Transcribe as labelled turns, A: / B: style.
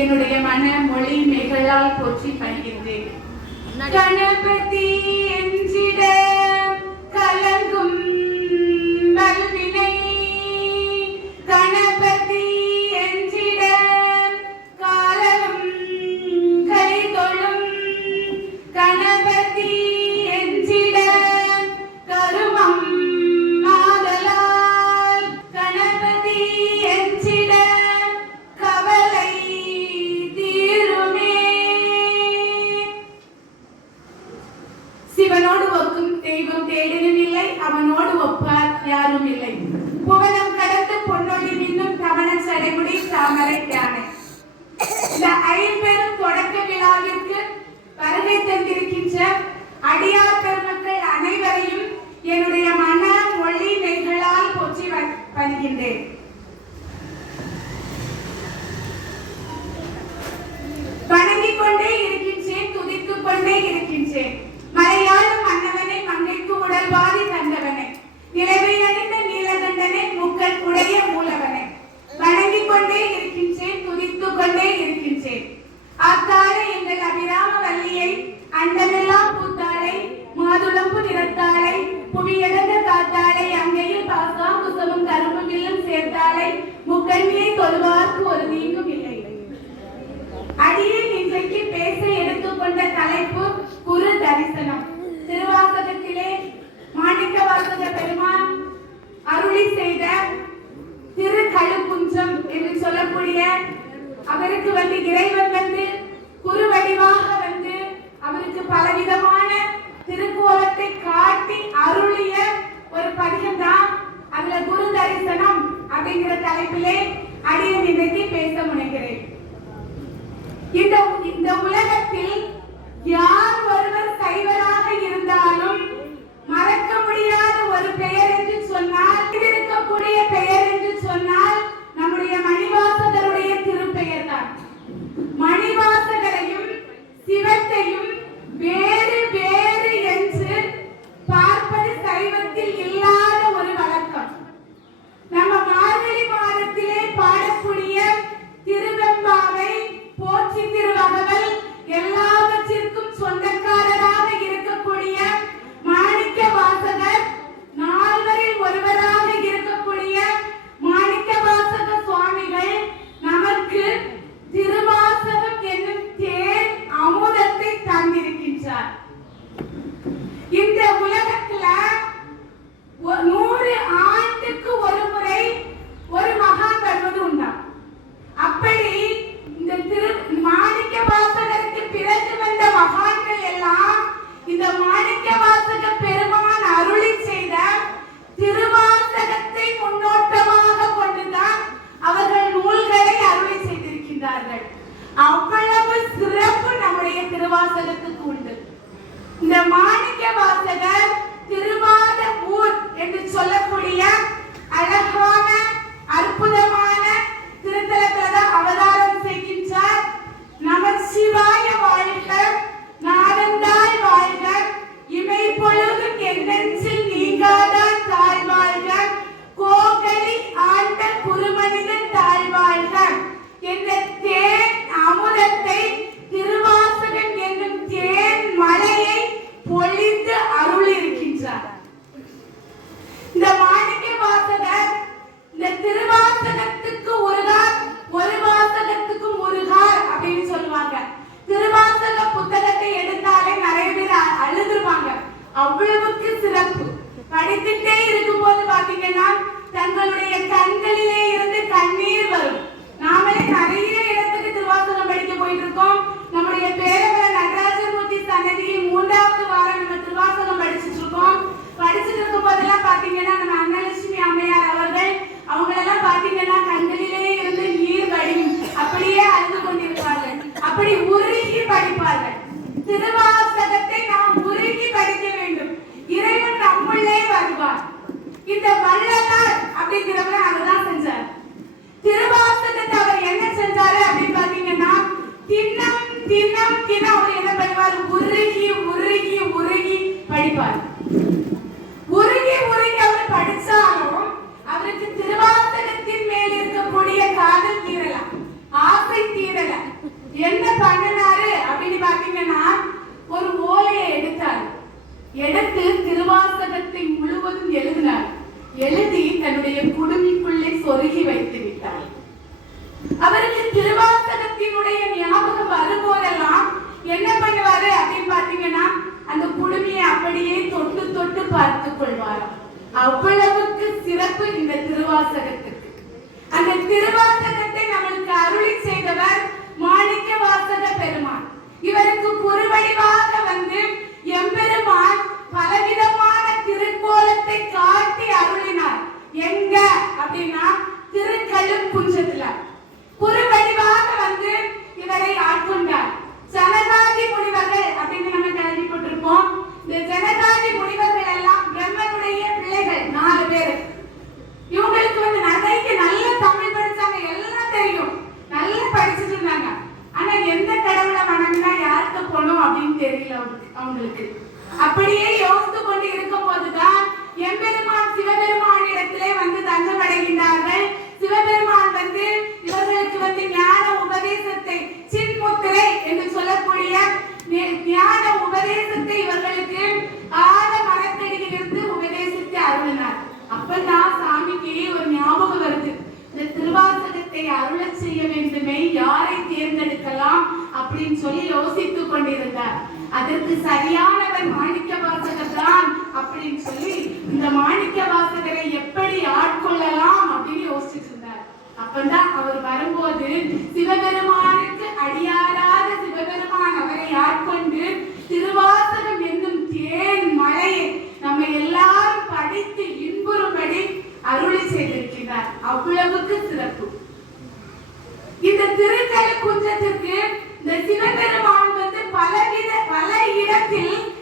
A: என்னுடைய மன மொழி மிகளால் போற்றி பணிகின்றேன். கணபதி என்றிட கலங்கும் அமரை தியானை விழாவிற்கு வருகை தந்திருக்கின்ற அடியார் பெருமக்கள் அனைவரையும் என்னுடைய மன மொழி நெய்களால் போற்றி வருகின்றேன் வணங்கிக் கொண்டே இருக்கின்றேன் துதித்துக் கொண்டே இருக்கின்றேன். உடனே தொழுவார்க்கு ஒரு தீங்கும் இல்லை. அடியேன் இன்றைக்கு பேச எடுத்துக்கொண்ட தலைப்பு குரு தரிசனம். திருவாசகத்திலே மாணிக்க வாசக பெரும் திருவாசகத்துக்கு உண்டு இந்த மாணிக்க வாசகர் திருவாத ஊர் என்று சொல்லக்கூடிய அழகு me சொருகி வைத்து விட்டார் அவருக்கு திருவாசகத்தினுடைய ஞாபகம் வரும்போதெல்லாம் என்ன பண்ணுவாரு அப்படின்னு பாத்தீங்கன்னா அந்த குழுமையை அப்படியே தொட்டு தொட்டு பார்த்து கொள்வாராம். அவ்வளவுக்கு சிறப்பு இந்த திருவாசகத்துக்கு. அந்த திருவாசகத்தை நம்மளுக்கு அருளி செய்தவர் மாணிக்க வாசக பெருமான். இவருக்கு குறுவடிவாக வந்து எம்பெருமான் பலவிதமான திருக்கோலத்தை காட்டி அருளி திருவாசகத்தை அருள செய்ய வேண்டுமே யாரை தேர்ந்தெடுக்கலாம் அப்படின்னு சொல்லி யோசித்துக் கொண்டிருந்தார். அதற்கு சரியானவர் மாணிக்க வாசகர் தான் அப்படின்னு சொல்லி இந்த மாணிக்க வாசகரை எப்படி ஆட்கொள்ளலாம் அப்படின்னு யோசிச்சிட்டு இருந்தார். அப்பதான் அவர் வரும்போது சிவபெருமானுக்கு குன்றத்திற்கு